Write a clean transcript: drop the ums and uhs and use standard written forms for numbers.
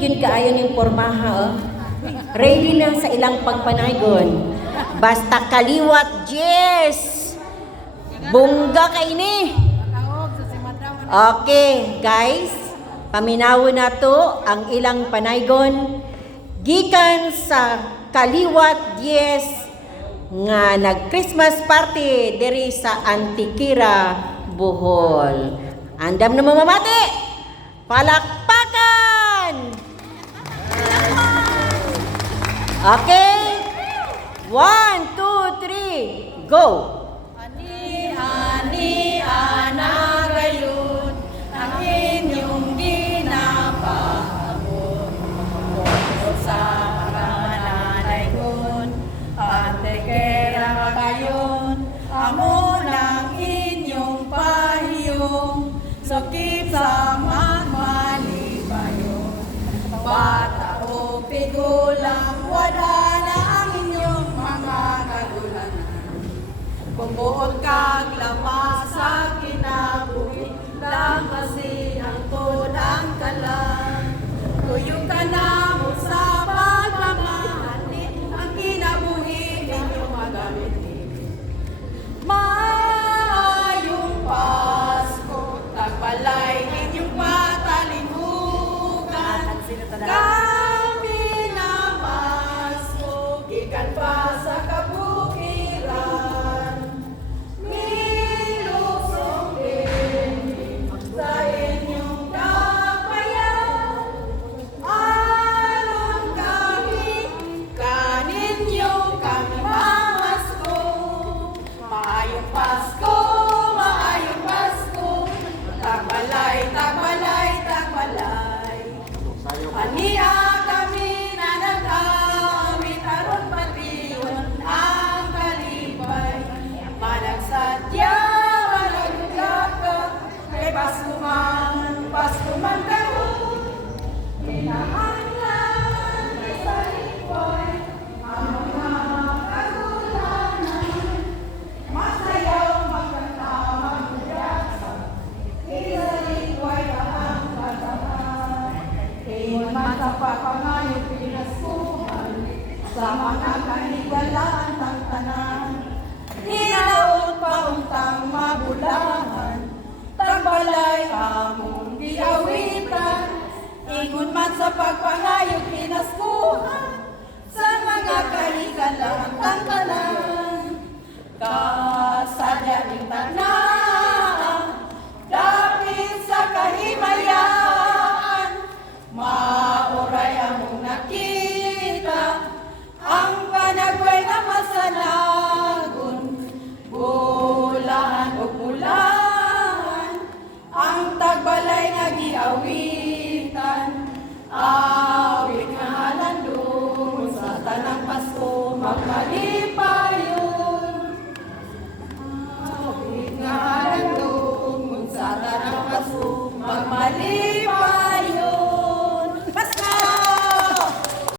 yun kaayon yung pormaha, oh. Ready na sa ilang pagpanaygon. Basta kaliwat, yes! Bungga ka ini! Okay, guys. Paminawon na to ang ilang panaygon. Gikan sa kaliwat, yes, nga nag-Christmas party diri sa Antikira, Bohol. Andam na mamamati! Palakpakan! Okay? 1, 2, 3, go! Ani-ani anagayon ang inyong ginapaabot. Tungkol sa mga mananaygon, Antikira kayon, amo ng inyong pahiyong, sakip sa magmalipayon. Bata o pigulang, wala na ang inyong mga kagulanan. Kung buod kag lamas sa kinabuhi, lamasi ang tunang kalan. Tuyong ka na mo sa pagmamahali, ang kinabuhi inyong magamitin. Maayong Pasko, tagbalay inyong patalimugan. Kami na Pasko, gikan pa sa kabukiran. Milusong din sa inyong kapayan. Alam kami, kaninyo kami mamasko. Maayong Pasko, maayong Pasko. Tagbalay, tagbalay, tagbalay. Ania kami na nagamit aron patiwan ang kalipay. Malagsadya, malagugaka, kay Pasko man karon. Hinahanglan sa lipay, ang mga kagulanan. Masayaw, magkanta, magdasa, isalipay ang katahan. Ingon man sa papangayon pinaskuhan, sa mga kanigalaan ng tanan. Hinaon pauntang mabulahan, tagbalay among giawitan. Ingon man sa pagpangayon pinaskuhan, sa mga kanigalaan ng tanan. Kasadya ning tanan, dapit sa kahimayan. Mauray among nakita ang panagway nga masanagon. Bulahan o bulahan ang tagbalay nga giawitan. Awit nga halandong sa tanang Pasko magmalipan.